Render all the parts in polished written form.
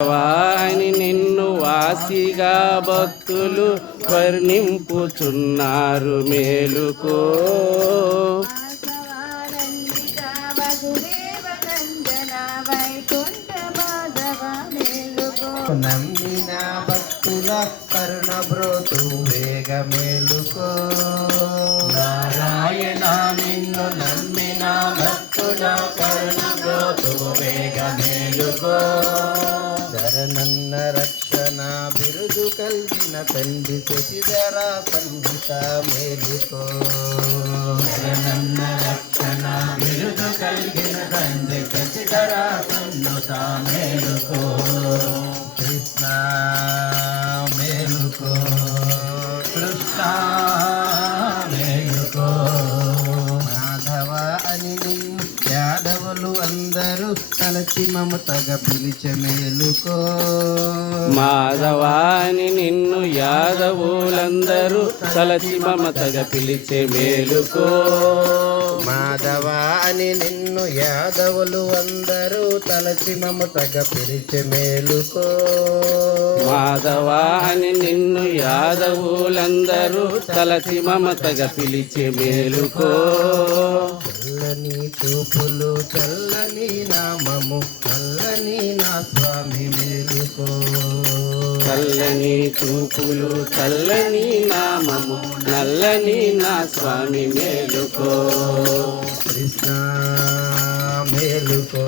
వాని నిన్ను వాసిగా భక్తులు వర్ణింపుచున్నారు మేలుకో. నమ్మిన భక్తుల కరుణ బ్రోతు వేగ మేలుకో. నారాయణ నిన్ను నమ్మిన భక్తుల కరుణ బ్రోతు వేగ మేలుకో. శరణన్న రక్షణ బిరుదు కలిగిన తండ్రి శశిధర సంహిత మేలుకో. శరణన్న రక్షణ బిరుదు కలిగిన తండ్రి శశిధర సంహిత మేలుకో. కృష్ణ మేలుకో, కృష్ణ మేలుకో. మాధవ అని నిన్ను యాదవులు అందరూ తలచి మమతగా పిలిచే మేలుకో. మాధవాని నిన్ను యాదవులందరూ తలచి మమతగా పిలిచే మేలుకో. మాధవ అని నిన్ను యాదవులు అందరూ తలచి మమతగా పిలిచే మేలుకో. మాధవాని నిన్ను యాదవులందరూ తలచి మమతగా పిలిచే మేలుకో. చల్లని చూపులు చల్లని నామము చల్లని నా స్వామి మేలుకో. చల్లని చూపులు చల్లని నామము నల్లని నా స్వామి మేలుకో. కృష్ణ మేలుకో,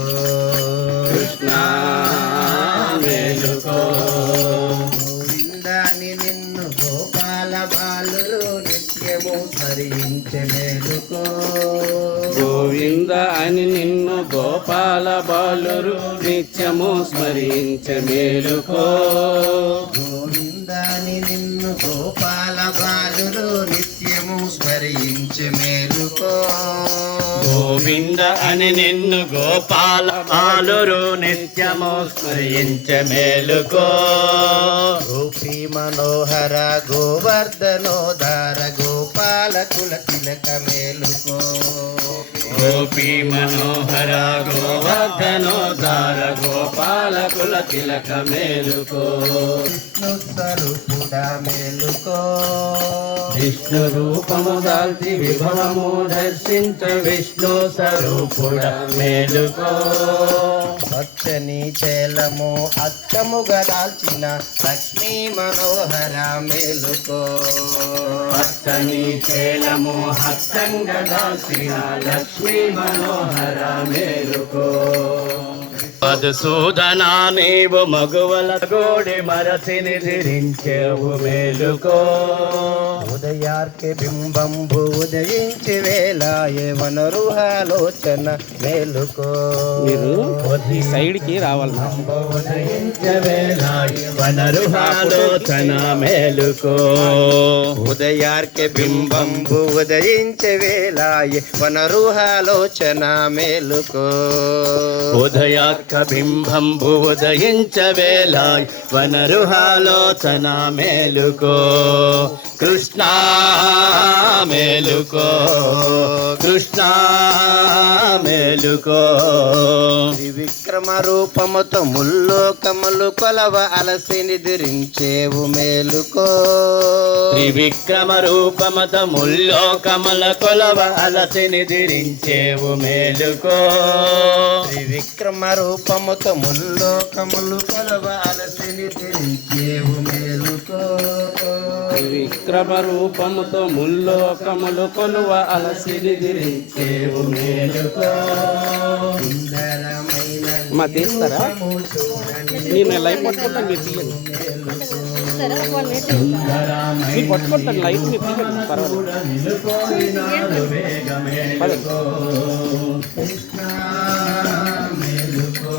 కృష్ణ మేలుకో. గోవిందాని నిన్ను గోపాల బాలురు నిత్యము స్మరించే మేలుకో. గోవింద అని నిన్ను గోపాల బాలురు నిత్యము స్మరించే మేలుకో. గోవిందాని నిన్ను గోపాల బాలురు నిత్యము స్మరించే మేలుకో. గోవింద అని నిన్ను గోపాల బాలురు నిత్యము స్మరించే మేలుకో. గోపీ మనోహర గోవర్ధనోధార గోపాలకుల తిలక మేలుకో. గోపీ మనోహర గోవర్ధనోధార గోపాలకుల తిలక మేలుకో. విష్ణు స్వరూపుడా మేలుకో. విష్ణు రూపము దాల్చి విభవము దర్శించ విష్ణు స్వరూపుడ మేలుకో. పచ్చని చేలము అచ్చముగా దాల్చిన లక్ష్మీ మనోహర మేలుకో. పచ్చని చేలము హస్తంగా దాల్చిన లక్ష్మీ మనోహర మేలుకో. మధుసూదన నీవు మగువల గోడి మరచి నిధిరించేవు మేలుకో. ఉదయార్కె బింబంబు ఉదయించి వేళాయే వనరుహాలోచన మేలుకో. మీరు ఈ సైడ్కి రావాలి. ఉదయించే వేళాయే వనరుహాలోచన మేలుకో. ఉదయార్కె బింబంబు ఉదయించే వేళాయే వనరుహాలోచన మేలుకో. ఉదయార్క బింబంబు ఉదయించ వేళాయ్ వనరుహాలోచన మేలుకో. కృష్ణ మేలుకో, కృష్ణ మేలుకో. త్రివిక్రమ రూపముతో ముల్లోకములు కొలవ అలసి నిద్రించేవు మేలుకో. త్రివిక్రమ రూపమత ముల్లోకమల కొలవ అలసి నిద్రించేవు మేలుకో. త్రివిక్రమ రూపముతో ముల్లోకములు కొలవ అలసి నిద్రించేవు మేలుకో. విక్రమ రూపముతో ముల్లోకములు కొలువ అలసి నిద్రించేవు మేలుకో. సుందరమైన మా తీస్తారా? రూపము చూడని నేను లైట్ పట్టుకుంటాను, మీరు తీయండి. మీరు పట్టుకుంటాను లైట్, మీరు తీయండి, పర్వాలేదు. వేగమే పదండి. కృష్ణ మేలుకో.